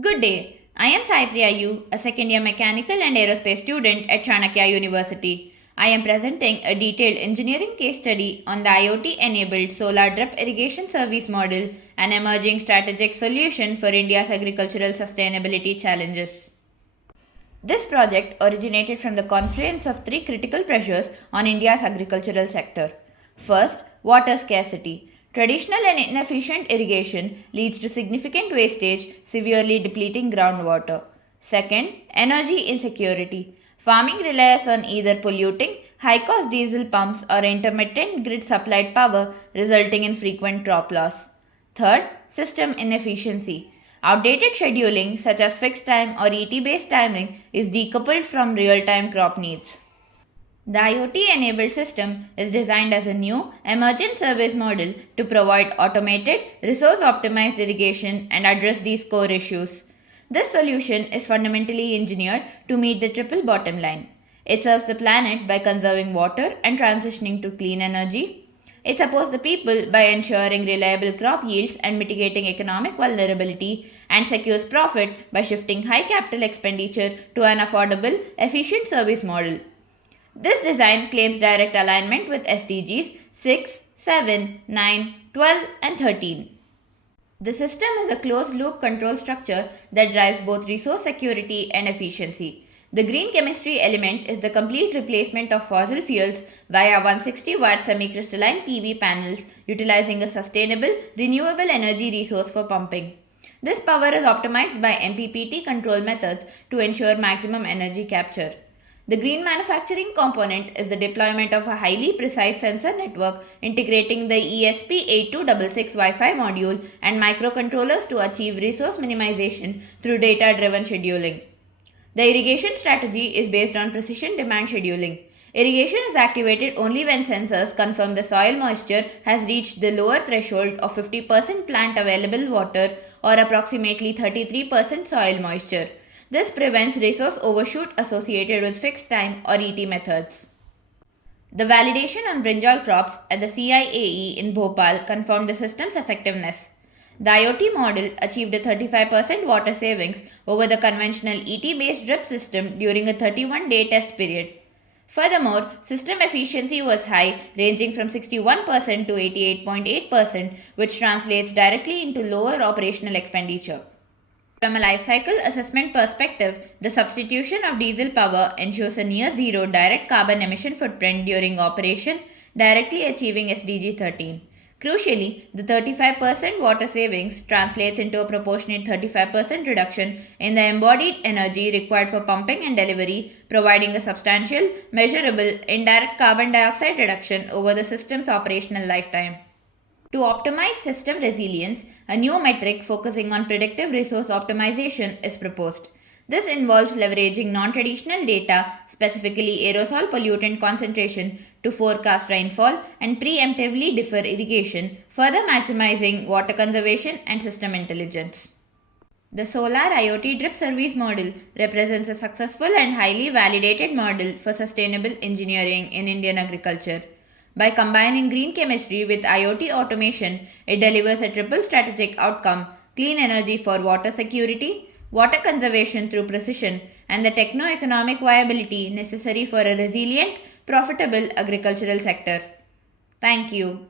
Good day. I am Saipriya U, a second year mechanical and aerospace student at Chanakya University. I am presenting a detailed engineering case study on the IoT enabled solar drip irrigation service model, an emerging strategic solution for India's agricultural sustainability challenges. This project originated from the confluence of three critical pressures on India's agricultural sector. First, water scarcity. Traditional and inefficient irrigation leads to significant wastage, severely depleting groundwater. Second, energy insecurity. Farming relies on either polluting, high cost diesel pumps or intermittent grid supplied power, resulting in frequent crop loss. Third, system inefficiency. Outdated scheduling, such as fixed time or ET based timing, is decoupled from real time crop needs. The IoT enabled system is designed as a new, emergent service model to provide automated, resource optimized irrigation and address these core issues. This solution is fundamentally engineered to meet the triple bottom line. It serves the planet by conserving water and transitioning to clean energy. It supports the people by ensuring reliable crop yields and mitigating economic vulnerability, and secures profit by shifting high capital expenditure to an affordable, efficient service model. This design claims direct alignment with SDGs 6, 7, 9, 12, and 13. The system is a closed loop control structure that drives both resource security and efficiency. The green chemistry element is the complete replacement of fossil fuels via 160-watt semi-crystalline PV panels utilizing a sustainable, renewable energy resource for pumping. This power is optimized by MPPT control methods to ensure maximum energy capture. The green manufacturing component is the deployment of a highly precise sensor network integrating the ESP8266 Wi-Fi module and microcontrollers to achieve resource minimization through data-driven scheduling. The irrigation strategy is based on precision demand scheduling. Irrigation is activated only when sensors confirm the soil moisture has reached the lower threshold of 50% plant available water or approximately 33% soil moisture. This prevents resource overshoot associated with fixed time or ET methods. The validation on brinjal crops at the CIAE in Bhopal confirmed the system's effectiveness. The IoT model achieved a 35% water savings over the conventional ET-based drip system during a 31-day test period. Furthermore, system efficiency was high, ranging from 61% to 88.8%, which translates directly into lower operational expenditure. From a life cycle assessment perspective, the substitution of diesel power ensures a near zero direct carbon emission footprint during operation, directly achieving SDG 13. Crucially, the 35% water savings translates into a proportionate 35% reduction in the embodied energy required for pumping and delivery, providing a substantial, measurable, indirect carbon dioxide reduction over the system's operational lifetime. To optimize system resilience, a new metric focusing on predictive resource optimization is proposed. This involves leveraging non-traditional data, specifically aerosol pollutant concentration, to forecast rainfall and preemptively defer irrigation, further maximizing water conservation and system intelligence. The solar IoT drip service model represents a successful and highly validated model for sustainable engineering in Indian agriculture. By combining green chemistry with IoT automation, it delivers a triple strategic outcome: clean energy for water security, water conservation through precision, and the techno-economic viability necessary for a resilient, profitable agricultural sector. Thank you.